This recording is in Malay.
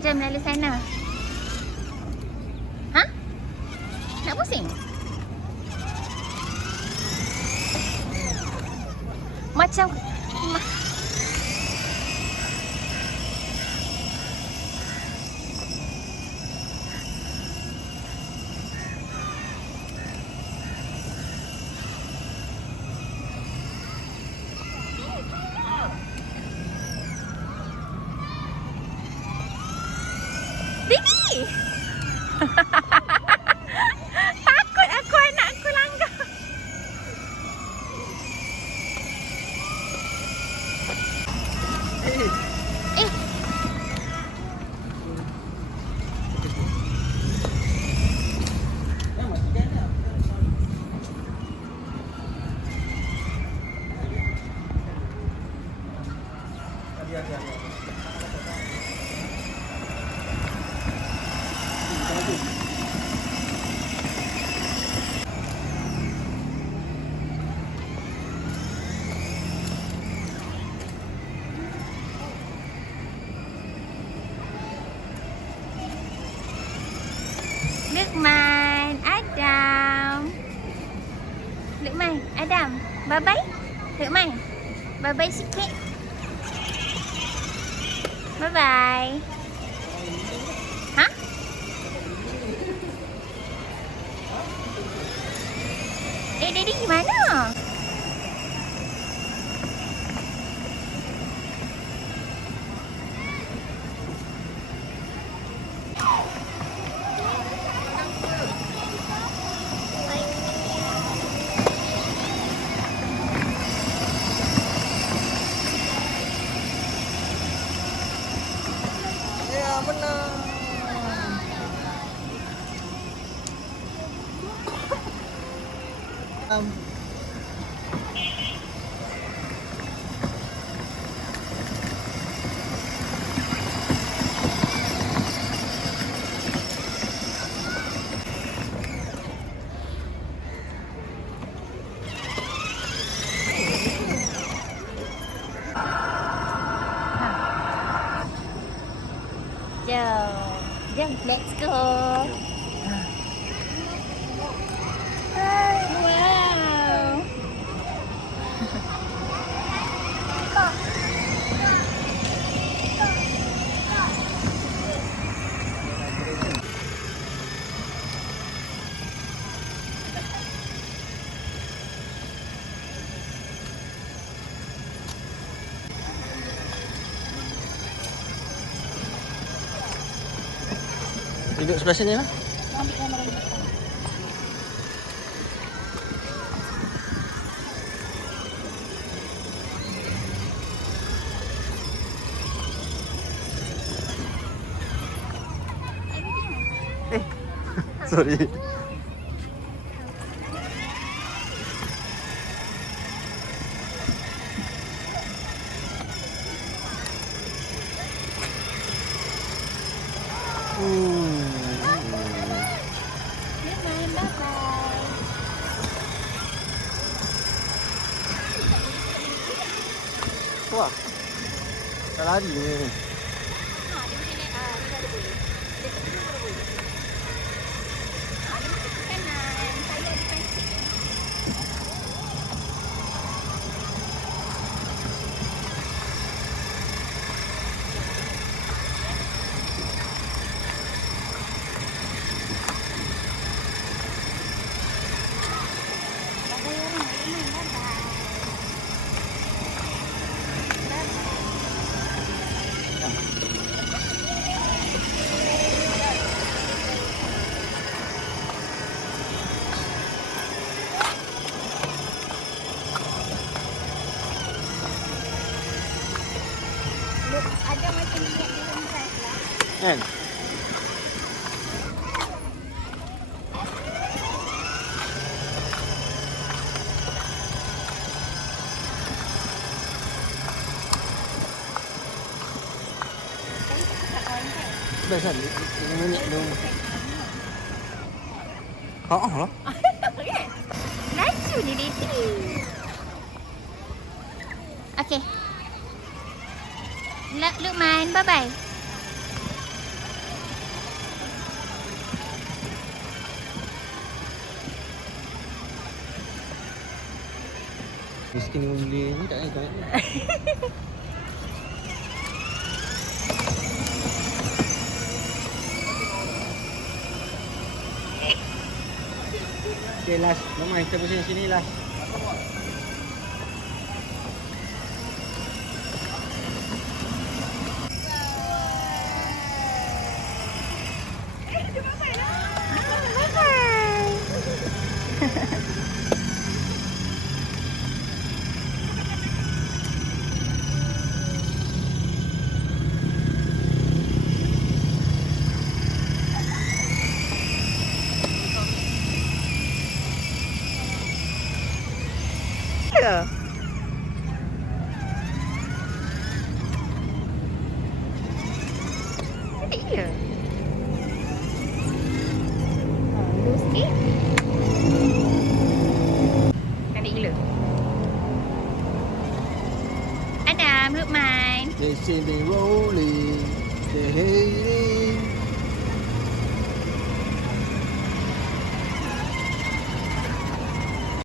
Jom lalu sana. Ha? Nak pusing? Macam Baby! Takut aku anak aku langgar. Eh. Luqman, Adam. Luqman, Adam. Bye-bye. Luqman, bye-bye sikit. Bye-bye. Ha? Daddy gimana? Menang. Jom, let's go. Wow. Duduk sebelah sini lah. Sorry. Wah, tak lari ni. Ada macam ni di home drive lah. Kan? Best kan? 5 minit belum. Lah. Laju ni Daddy. Okay. Luqman, bye-bye. kini boleh ni tak ni. Okay, last. Mama, kita pusing sini lah. Ke? Cantik ke? Dulu sikit. Cantik gila. Adam, look mine. They say they rolling. They hate it.